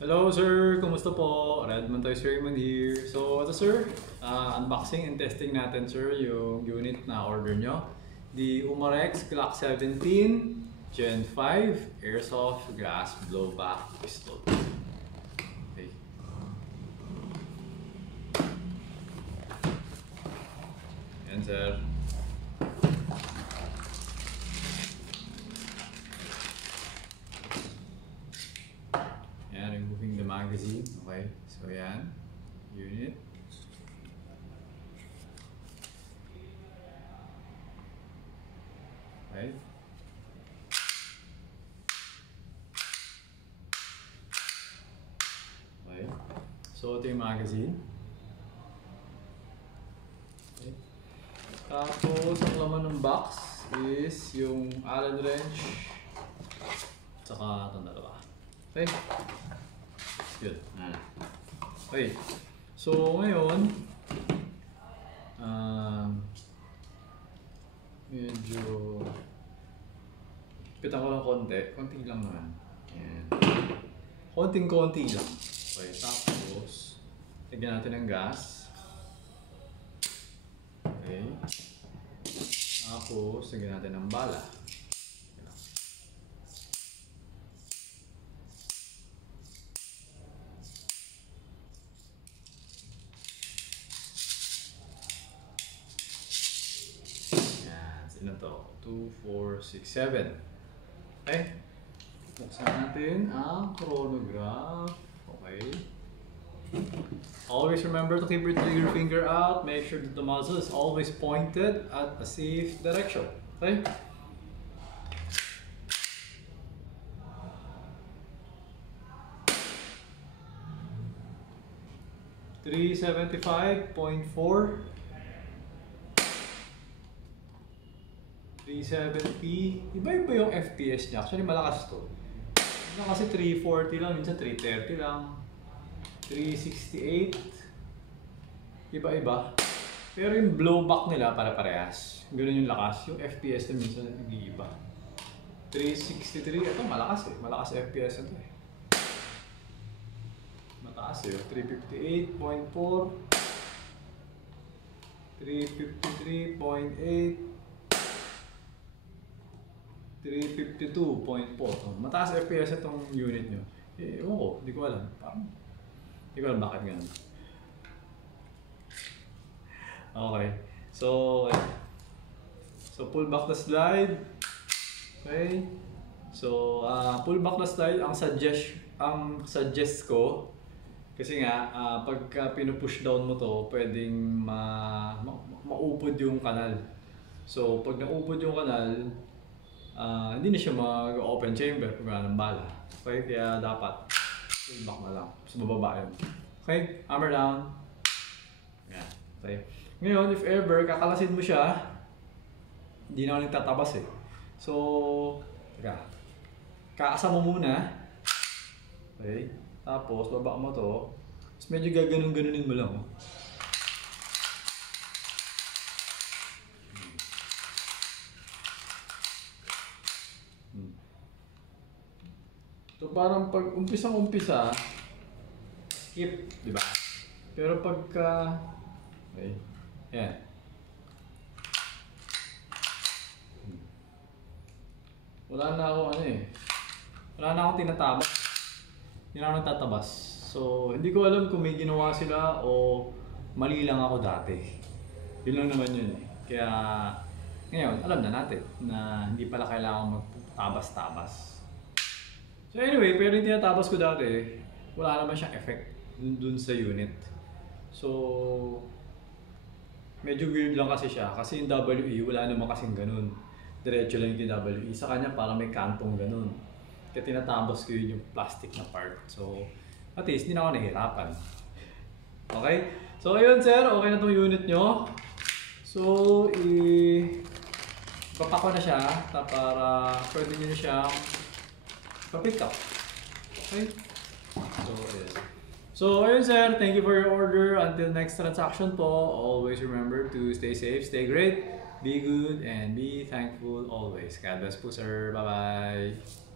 Hello sir, kumusta po? Redmond Toys Raymond here. So ito sir, unboxing and testing natin sir yung unit na order nyo. The Umarex Glock 17 Gen 5 Airsoft Gas Blowback Pistol. Okay. Yan sir. Removing the magazine. Okay, so yan, unit. Okay. Okay. So ito yung magazine. Okay. Tapos ang laman ng box is yung Allen wrench tsaka itong dalawa. Okay. Yun. Okay. So, ngayon, medyo pitan ko lang konti. Konti lang naman. Ayan. Konting-konti lang. Okay. Tapos, lagyan natin ng gas. Okay. Tapos, lagyan natin ng bala. Ano to? 2, 4, 6, 7. Okay. Buksan natin ang chronograph. Okay. Always remember to keep your trigger finger out. Make sure that the muzzle is always pointed at a safe direction. Okay. .375.4 370. Iba-iba yung FPS niya. Actually, malakas to. Minsan kasi 340 lang, minsan 330 lang. 368. Iba-iba. Pero yung blowback nila para-parehas. Ganun yung lakas. Yung FPS na minsan nag-iiba. 363. Ito, malakas eh. Malakas FPS ito eh. Mataas eh. 358.4. 353.8. 352.4. Mataas FPS itong unit nyo. Eh, ewan ko, hindi ko alam. Parang, hindi ko alam bakit ganun. Okay. So pull back the slide. Okay. So, pull back the slide, ang suggest ko, kasi nga, pagka pinupush down mo to, pwedeng maupod yung kanal. So, pag naupod yung kanal, hindi na siya mag-open chamber kung wala ng bala. Okay, kaya dapat pull back na lang. Sa bababa yun. Okay, hammer down. Yan. Okay. Ngayon, if ever kakalasin mo siya, hindi na ako nagtatabas eh. So, teka. Kaasa mo muna. Okay. Tapos, baba mo to. Tapos medyo gaganong-ganunin mo lang. Oh. So parang pag umpisang-umpisa, skip, di ba? Pero pagka, okay, yan. Wala na ako wala na akong tinatabas. Hindi na ako nagtatabas. So hindi ko alam kung may ginawa sila o mali lang ako dati. Yun lang naman yun eh. Kaya ngayon, alam na natin na hindi pala kailangan magtabas-tabas. So anyway, pero yung tinatabas ko dati, wala naman siyang effect dun sa unit. So, medyo weird lang kasi siya. Kasi yung WE, wala naman kasing ganun. Diretso lang yung WE. Sa kanya, parang may kantong ganun. Kaya tinatabas ko yun yung plastic na part. So, at least, hindi na ako nahihirapan. Okay? So, ayun sir, okay na tong unit nyo. So, ipapak ko na siya para pwede nyo siyang pa-pick up. Okay? So, ayun sir. Thank you for your order. Until next transaction po, always remember to stay safe, stay great, be good, and be thankful always. God bless po sir. Bye-bye.